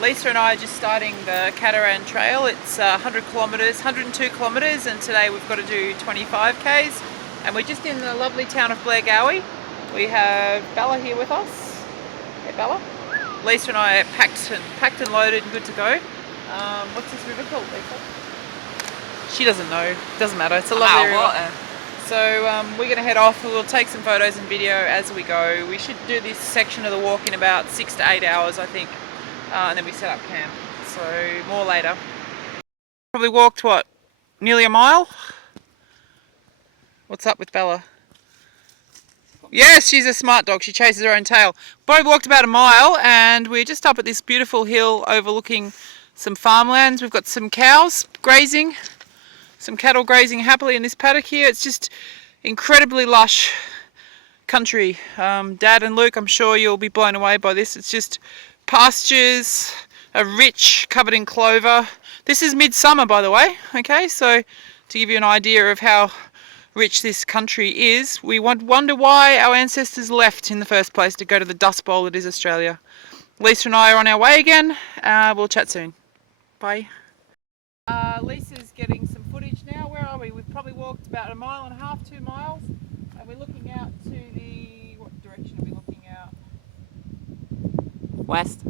Lisa and I are just starting the Cateran Trail. It's 100 kilometres, 102 kilometres, and today we've got to do 25 k's. And we're just in the lovely town of Blairgowrie. We have Bella here with us. Hey Bella. Lisa and I are packed and loaded and good to go. What's this river called, Lisa? She doesn't know. Doesn't matter. It's a lovely river. Water. So we're going to head off. We'll take some photos and video as we go. We should do this section of the walk in about 6 to 8 hours, I think. And then we set up camp. So more later. Probably walked, what, nearly a mile? What's up with Bella? Yes, she's a smart dog. She chases her own tail. Probably walked about a mile, and we're just up at this beautiful hill overlooking some farmlands. We've got some cows grazing. Some cattle grazing happily in this paddock here. It's just incredibly lush country. Dad and Luke, I'm sure you'll be blown away by this. It's just pastures, are rich, covered in clover. This is midsummer, by the way. Okay, so to give you an idea of how rich this country is, we wonder why our ancestors left in the first place to go to the dust bowl that is Australia. Lisa and I are on our way again. We'll chat soon. Bye. Lisa's getting some footage now. Where are we? We've probably walked about 1.5 miles, 2 miles, and we're looking out to the... what direction are we looking out? West.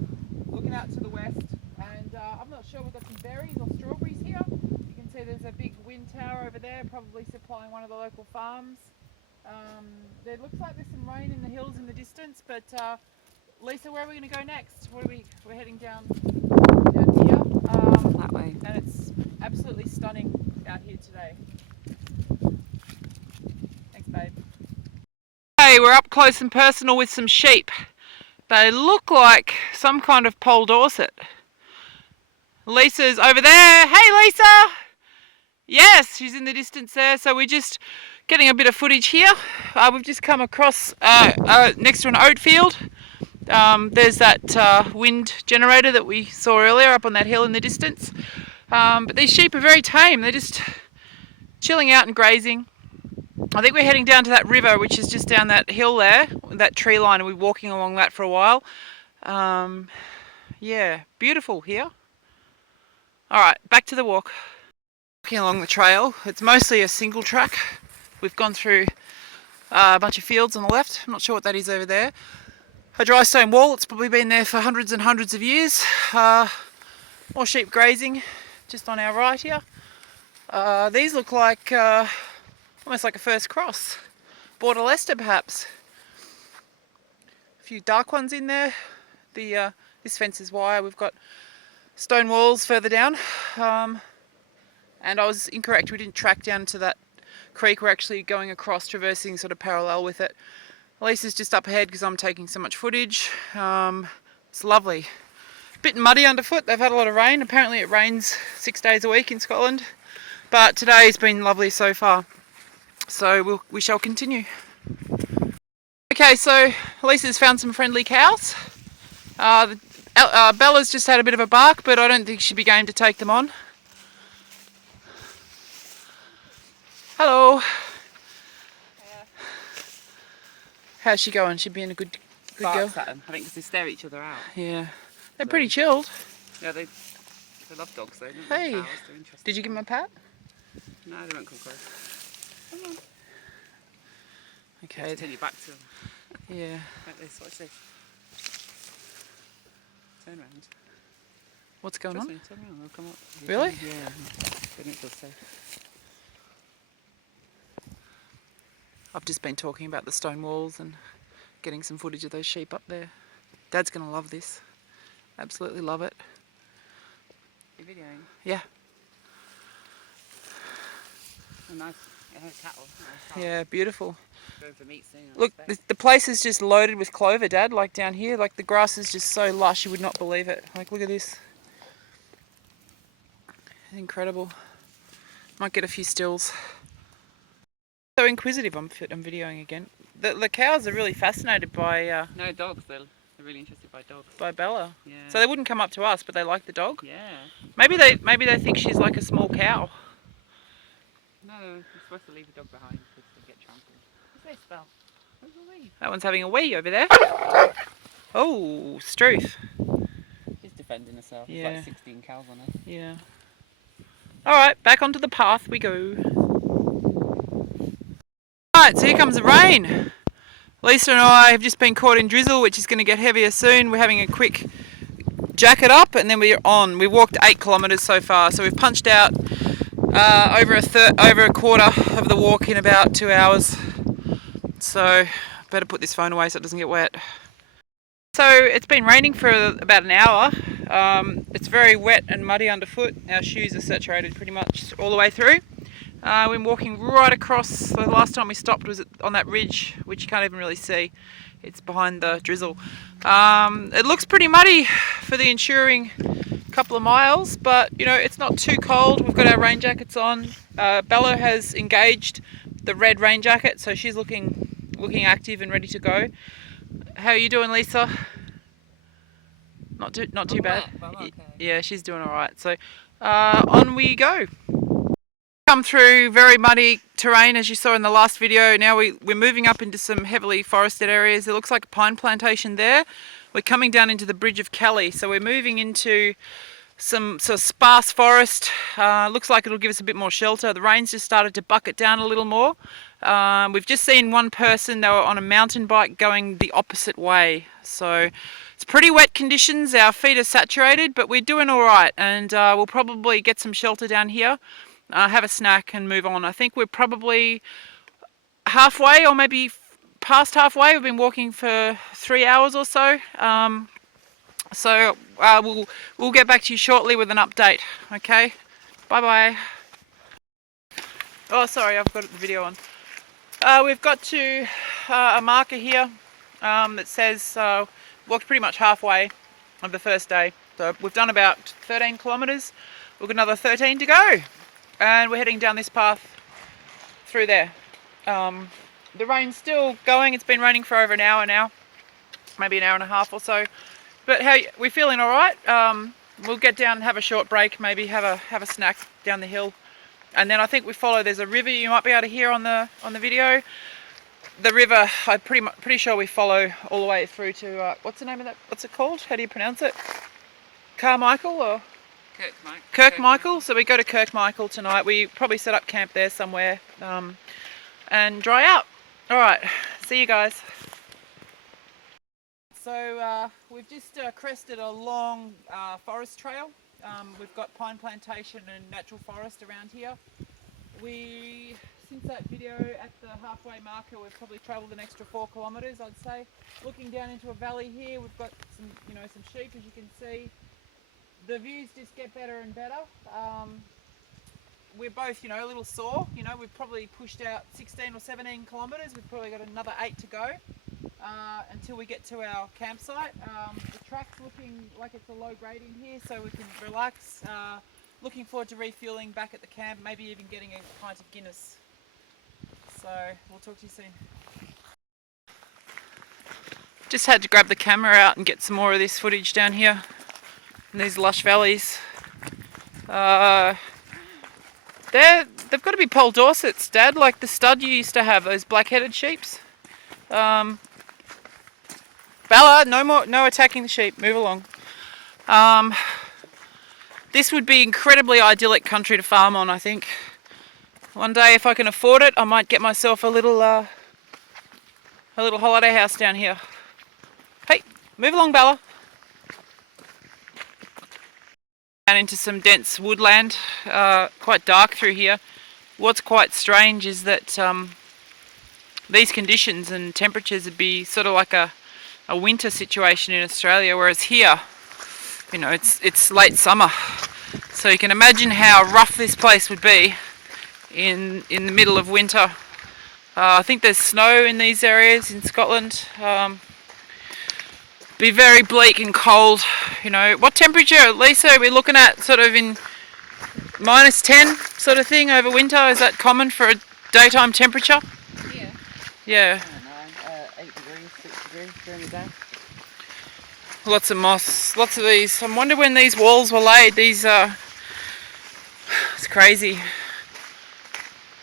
Looking out to the west, and I'm not sure, we've got some berries or strawberries here. You can see there's a big wind tower over there, probably supplying one of the local farms. There looks like there's some rain in the hills in the distance, but Lisa, where are we going to go next? We're heading down here. That way. And it's absolutely stunning out here today. Thanks, babe. Hey, we're up close and personal with some sheep. They look like some kind of Pole Dorset. Lisa's over there. Hey, Lisa! Yes, she's in the distance there. So we're just getting a bit of footage here. We've just come across next to an oat field. There's that wind generator that we saw earlier up on that hill in the distance. But these sheep are very tame. They're just chilling out and grazing. I think we're heading down to that river, which is just down that hill there, that tree line, and we're walking along that for a while. Yeah, beautiful here. Alright, back to the walk. Walking along the trail. It's mostly a single track. We've gone through a bunch of fields on the left. I'm not sure what that is over there. A dry stone wall. It's probably been there for hundreds and hundreds of years. More sheep grazing just on our right here. These look like almost like a first cross. Border Leicester perhaps. A few dark ones in there. This fence is wire. We've got stone walls further down. And I was incorrect. We didn't track down to that creek. We're actually going across, traversing sort of parallel with it. Lisa's just up ahead because I'm taking so much footage. It's lovely. Bit muddy underfoot. They've had a lot of rain. Apparently it rains 6 days a week in Scotland. But today's been lovely so far. So we shall continue. Okay, so Lisa's found some friendly cows. Bella's just had a bit of a bark, but I don't think she'd be game to take them on. Hello. How's she going? She being a good girl? At them, I think, because they stare each other out. Yeah. They're pretty chilled. Yeah, they love dogs though, don't hey. they? Cows, they're interesting. Did you give them a pat? No, they won't come close. Come on. Okay. Turn you back to them. Yeah. Like this, watch this. Turn around. What's going on? Me, turn around, they'll come up. Really? Yeah. They don't feel safe. I've just been talking about the stone walls and getting some footage of those sheep up there. Dad's going to love this. Absolutely love it. You're videoing? Yeah. Oh, nice. Cattle. Nice. Yeah, beautiful. Going for meat soon. Look, the place is just loaded with clover, Dad, like down here. Like the grass is just so lush, you would not believe it. Like, look at this. It's incredible. Might get a few stills. So inquisitive, I'm videoing again. The cows are really fascinated by... no, dogs, they're really interested by dogs. By Bella. Yeah. So they wouldn't come up to us, but they like the dog? Yeah. Maybe they think she's like a small cow. No, you're supposed to leave the dog behind because they get trampled. What's this, Belle? Where's the wee? That one's having a wee over there. Oh, Struth. fending herself. Yeah. There's like 16 cows on her. Yeah. Alright, back onto the path we go. Alright, so here comes the rain. Lisa and I have just been caught in drizzle, which is going to get heavier soon. We're having a quick jacket up and then we're on. We walked 8 kilometres so far, so we've punched out over a quarter of the walk in about 2 hours. So better put this phone away so it doesn't get wet. So it's been raining for about an hour. It's very wet and muddy underfoot. Our shoes are saturated pretty much all the way through. We're walking right across. The last time we stopped was on that ridge, which you can't even really see. It's behind the drizzle. It looks pretty muddy for the ensuing couple of miles, but you know, it's not too cold. We've got our rain jackets on. Bella has engaged the red rain jacket, so she's looking active and ready to go. How are you doing, Lisa? Not too bad. Okay. Yeah, she's doing all right. So on we go. Come through very muddy terrain, as you saw in the last video. Now we're moving up into some heavily forested areas. It looks like a pine plantation there. We're coming down into the Bridge of Kelly, so we're moving into some sort of sparse forest. Looks like it'll give us a bit more shelter. The rain's just started to bucket down a little more. We've just seen one person. They were on a mountain bike going the opposite way, so it's pretty wet conditions. Our feet are saturated, but we're doing all right, and we'll probably get some shelter down here, have a snack and move on. I think we're probably halfway, or maybe past halfway. We've been walking for 3 hours or so. So we'll get back to you shortly with an update. Okay, bye bye. Oh, sorry, I've got the video on. We've got to a marker here that says walked pretty much halfway of the first day. So we've done about 13 kilometres. We've got another 13 to go, and we're heading down this path through there. The rain's still going. It's been raining for over an hour now, maybe an hour and a half or so. But we're feeling all right. We'll get down and have a short break, maybe have a snack down the hill, and then I think we follow. There's a river you might be able to hear on the video. The river, I'm pretty sure we follow all the way through to what's the name of that? What's it called? How do you pronounce it? Carmichael or Kirkmichael. So we go to Kirkmichael tonight. We probably set up camp there somewhere and dry out. All right, see you guys. So we've just crested a long forest trail. We've got pine plantation and natural forest around here. Since that video at the halfway marker, we've probably travelled an extra 4 kilometres, I'd say. Looking down into a valley here, we've got some sheep, as you can see. The views just get better and better. We're both, a little sore. We've probably pushed out 16 or 17 kilometres. We've probably got another 8 to go until we get to our campsite. The track's looking like it's a low grade in here, so we can relax. Looking forward to refueling back at the camp, maybe even getting a pint of Guinness. So we'll talk to you soon. Just had to grab the camera out and get some more of this footage down here in these lush valleys. They've got to be Pole Dorsets, Dad, like the stud you used to have, those black-headed sheeps. Bella, no attacking the sheep, move along. This would be incredibly idyllic country to farm on, I think. One day, if I can afford it, I might get myself a little holiday house down here. Hey, move along, Bella. Down into some dense woodland, quite dark through here. What's quite strange is that these conditions and temperatures would be sort of like a winter situation in Australia, whereas here, it's late summer. So you can imagine how rough this place would be in the middle of winter. I think there's snow in these areas in Scotland. Be very bleak and cold. What temperature, Lisa, are we looking at? Sort of in -10 sort of thing over winter? Is that common for a daytime temperature? Yeah. I don't know, 8 degrees, 6 degrees during the day. Lots of moss, lots of these. I wonder when these walls were laid. It's crazy.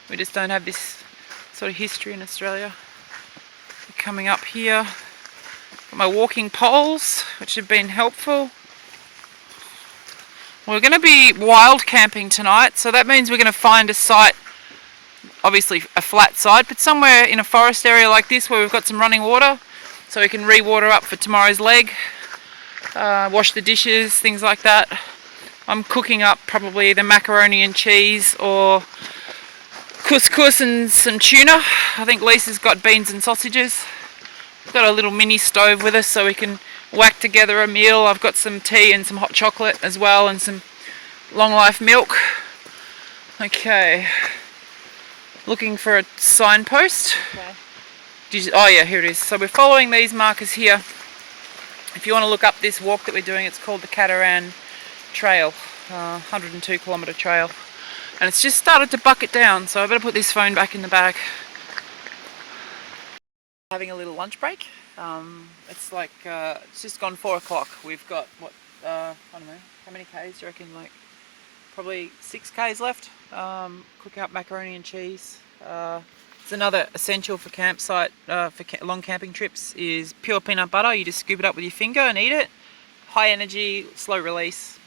We just don't have this sort of history in Australia. Coming up here, got my walking poles, which have been helpful. We're going to be wild camping tonight, so that means we're going to find a site, obviously a flat site, but somewhere in a forest area like this where we've got some running water, so we can re-water up for tomorrow's leg, wash the dishes, things like that. I'm cooking up probably either macaroni and cheese or couscous and some tuna. I think Lisa's got beans and sausages. We've got a little mini stove with us so we can whack together a meal. I've got some tea and some hot chocolate as well, and some long life milk. Okay, looking for a signpost. Okay. Oh yeah, here it is. So we're following these markers here. If you want to look up this walk that we're doing, it's called the Cateran Trail, 102 kilometre trail, and it's just started to bucket down, so I better put this phone back in the bag. Having a little lunch break. It's like it's just gone 4 o'clock. We've got what, I don't know, how many k's do you reckon? Like probably 6 k's left. Cooking up macaroni and cheese. It's another essential for campsite, long camping trips, is pure peanut butter. You just scoop it up with your finger and eat it. High energy, slow release.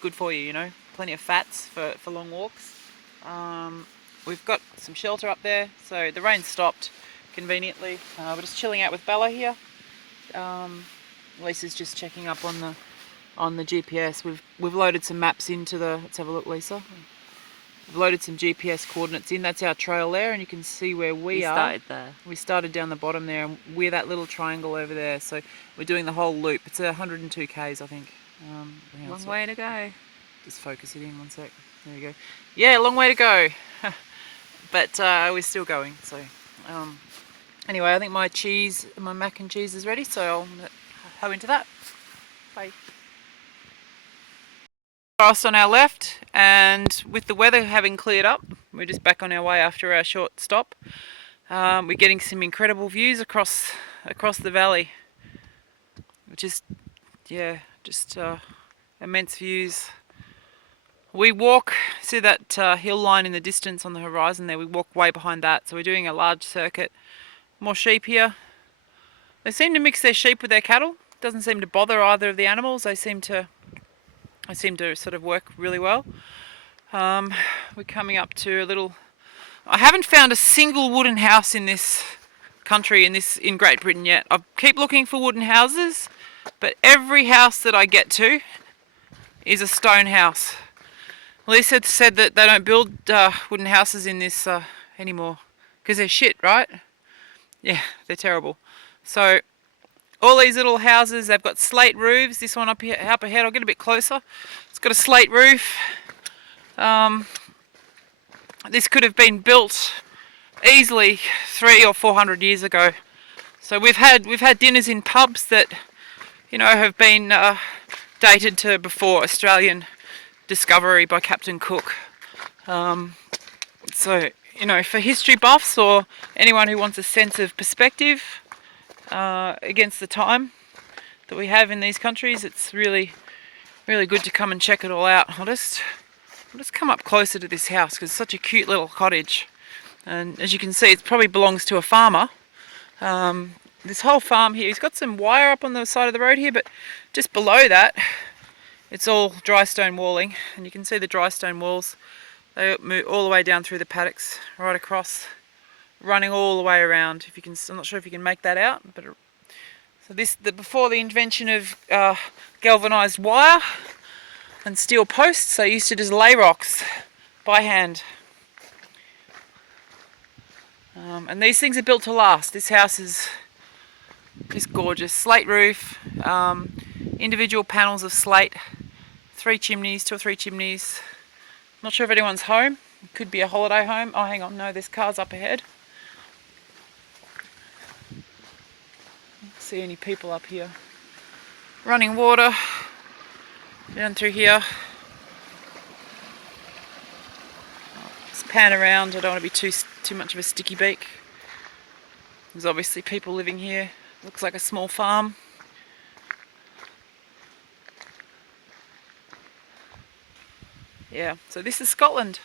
Good for you, you know. Plenty of fats for long walks. We've got some shelter up there, so the rain stopped conveniently. We're just chilling out with Bella here. Lisa's just checking up on the GPS. We've loaded some maps into the. Let's have a look, Lisa. We've loaded some GPS coordinates in. That's our trail there, and you can see where we are. Started there. We started down the bottom there, and we're that little triangle over there. So we're doing the whole loop. It's 102 k's, I think. Long way to go. Just focus it in 1 sec. There you go. Yeah, long way to go. But we're still going. So. Anyway, I think my mac and cheese is ready, so I'll hoe into that. Bye. Forest on our left, and with the weather having cleared up, we're just back on our way after our short stop. We're getting some incredible views across the valley, which is, yeah, just immense views. We walk, see that hill line in the distance on the horizon there, we walk way behind that, so we're doing a large circuit. More sheep here. They seem to mix their sheep with their cattle. Doesn't seem to bother either of the animals. They seem to sort of work really well. We're coming up to a little. I haven't found a single wooden house in this country, in Great Britain yet. I keep looking for wooden houses, but every house that I get to is a stone house. Lisa said that they don't build wooden houses in this anymore because they're shit, right? Yeah, they're terrible. So all these little houses, they've got slate roofs. This one up ahead, I'll get a bit closer. It's got a slate roof. This could have been built easily 300 or 400 years ago. So we've had dinners in pubs that, you know, have been dated to before Australian discovery by Captain Cook. So, you know, for history buffs or anyone who wants a sense of perspective against the time that we have in these countries, it's really, really good to come and check it all out. I'll just come up closer to this house because it's such a cute little cottage, and as you can see, it probably belongs to a farmer. This whole farm here, he's got some wire up on the side of the road here, but just below that, it's all dry stone walling, and you can see the dry stone walls. They move all the way down through the paddocks, right across, running all the way around. If you can, I'm not sure if you can make that out, but so before the invention of galvanised wire and steel posts, they used to just lay rocks by hand. And these things are built to last. This house is just gorgeous. Slate roof, individual panels of slate, 2 or 3 chimneys. Not sure if anyone's home. It could be a holiday home. Oh, hang on, no, there's cars up ahead. Don't see any people up here. Running water down through here. Just pan around. I don't want to be too much of a sticky beak. There's obviously people living here. Looks like a small farm. Yeah, so this is Scotland.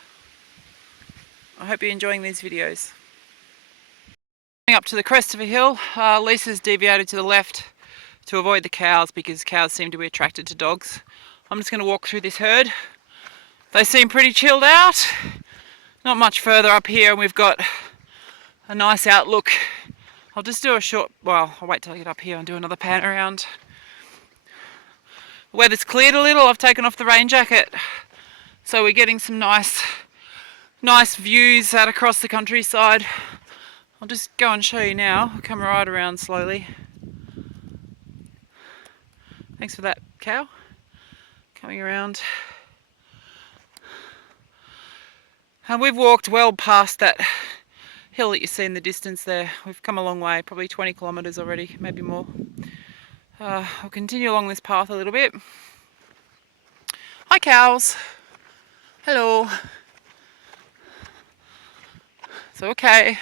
I hope you're enjoying these videos. Up to the crest of a hill, Lisa's deviated to the left to avoid the cows because cows seem to be attracted to dogs. I'm just going to walk through this herd. They seem pretty chilled out. Not much further up here, and we've got a nice outlook. I'll just do a short, well, I'll wait till I get up here and do another pan around. The weather's cleared a little. I've taken off the rain jacket, so we're getting some nice views out across the countryside. I'll just go and show you now. I'll come right around slowly. Thanks for that, cow. Coming around. And we've walked well past that hill that you see in the distance there. We've come a long way, probably 20 kilometres already, maybe more. I'll continue along this path a little bit. Hi cows. Hello. It's okay.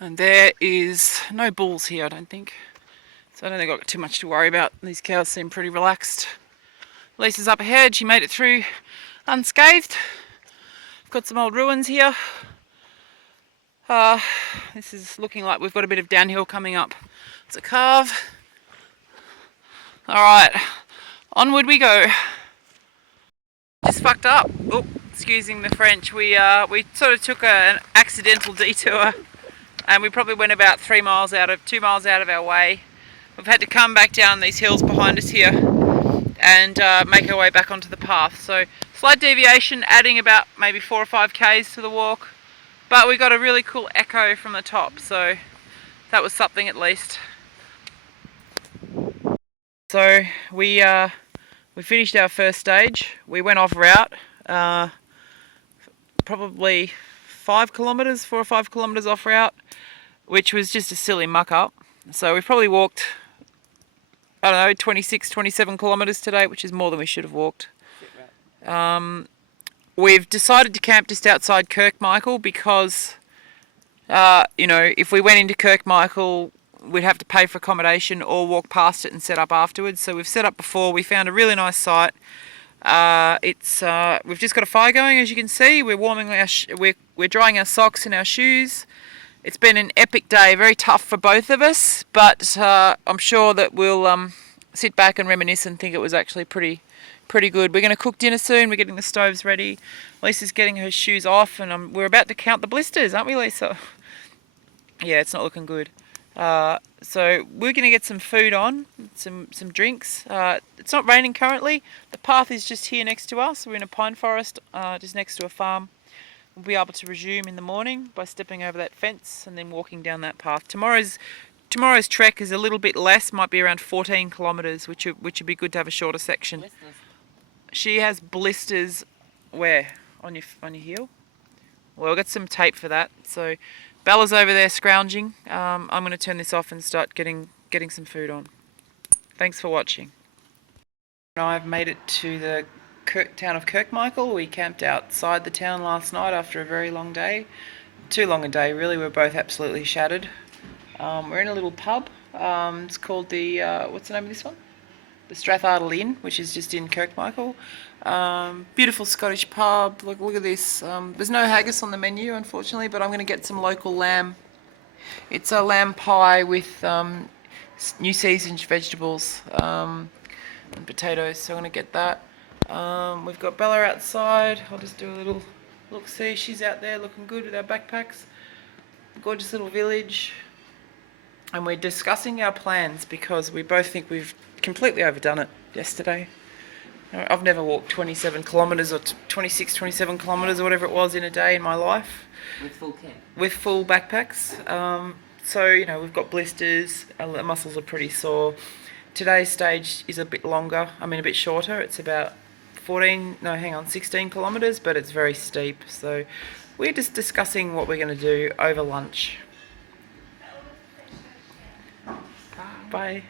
And there is no bulls here, I don't think. So I don't think I've got too much to worry about. These cows seem pretty relaxed. Lisa's up ahead. She made it through unscathed. We've got some old ruins here. This is looking like we've got a bit of downhill coming up. It's a carve. Alright, onward we go. Just fucked up. Oh, excusing the French. We sort of took an accidental detour, and we probably went about 2 miles out of our way. We've had to come back down these hills behind us here and make our way back onto the path. So slight deviation, adding about maybe 4 or 5 k's to the walk, but we got a really cool echo from the top, so that was something at least. So we finished our first stage. We went off route, probably 4 or 5 kilometres off route, which was just a silly muck up. So we probably walked, I don't know, 26, 27 kilometres today, which is more than we should have walked. We've decided to camp just outside Kirkmichael because, you know, if we went into Kirkmichael, we'd have to pay for accommodation or walk past it and set up afterwards. So we've set up before. We found a really nice site. We've just got a fire going, as you can see. We're warming we're drying our socks and our shoes. It's been an epic day, very tough for both of us, but I'm sure that we'll sit back and reminisce and think it was actually pretty good. We're going to cook dinner soon. We're getting the stoves ready. Lisa's getting her shoes off, and we're about to count the blisters, aren't we, Lisa? Yeah, it's not looking good. So we're going to get some food on, some drinks. It's not raining currently. The path is just here next to us. We're in a pine forest, just next to a farm. We'll be able to resume in the morning by stepping over that fence and then walking down that path. Tomorrow's trek is a little bit less, might be around 14 kilometres, which would be good to have a shorter section. Blisters. She has blisters where? On your heel? Well, we've got some tape for that. So Bella's over there scrounging. I'm going to turn this off and start getting some food on. Thanks for watching. I've made it to the town of Kirkmichael. We camped outside the town last night after a very long day. Too long a day, really. We're both absolutely shattered. We're in a little pub. It's called the, what's the name of this one? The Strathdale Inn, which is just in Kirkmichael. Beautiful Scottish pub. Look at this. There's no haggis on the menu, unfortunately, but I'm going to get some local lamb. It's a lamb pie with new seasoned vegetables and potatoes, so I'm going to get that. We've got Bella outside. I'll just do a little look-see. She's out there looking good with our backpacks. Gorgeous little village. And we're discussing our plans because we both think we've completely overdone it yesterday. I've never walked 27 kilometres or 26, 27 kilometres or whatever it was in a day in my life. With full kit? With full backpacks. So, you know, we've got blisters. Our muscles are pretty sore. Today's stage is a bit longer. I mean, a bit shorter. It's about 16 kilometres, but it's very steep. So we're just discussing what we're going to do over lunch. Bye.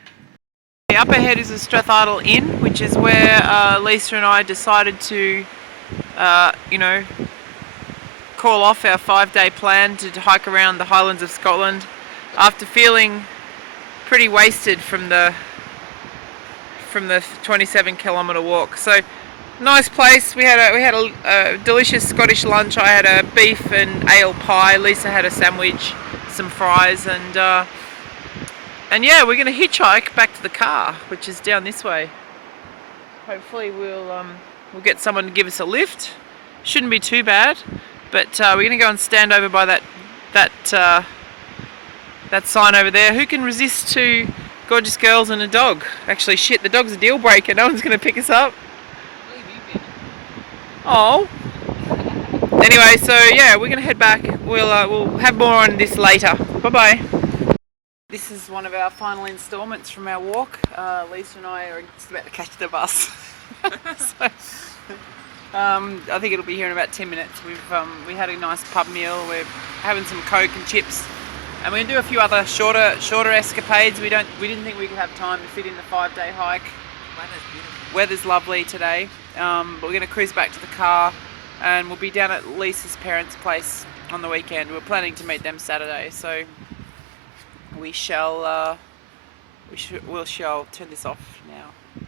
Up ahead is the Strathdale Inn, which is where Lisa and I decided to, you know, call off our 5-day plan to hike around the Highlands of Scotland after feeling pretty wasted from the 27-kilometre walk. So nice place. We had a delicious Scottish lunch. I had a beef and ale pie. Lisa had a sandwich, some fries, and And yeah, we're going to hitchhike back to the car, which is down this way. Hopefully we'll get someone to give us a lift. Shouldn't be too bad, but we're going to go and stand over by that sign over there. Who can resist two gorgeous girls and a dog? Actually, shit, the dog's a deal breaker. No one's going to pick us up. Oh. Anyway, so yeah, we're going to head back. We'll have more on this later. Bye bye. This is one of our final instalments from our walk. Lisa and I are just about to catch the bus. So, I think it'll be here in about 10 minutes. We had a nice pub meal. We're having some Coke and chips, and we're gonna do a few other shorter escapades. We didn't think we could have time to fit in the 5-day hike. Weather's beautiful. Weather's lovely today, but we're gonna cruise back to the car, and we'll be down at Lisa's parents' place on the weekend. We're planning to meet them Saturday, so we shall turn this off now.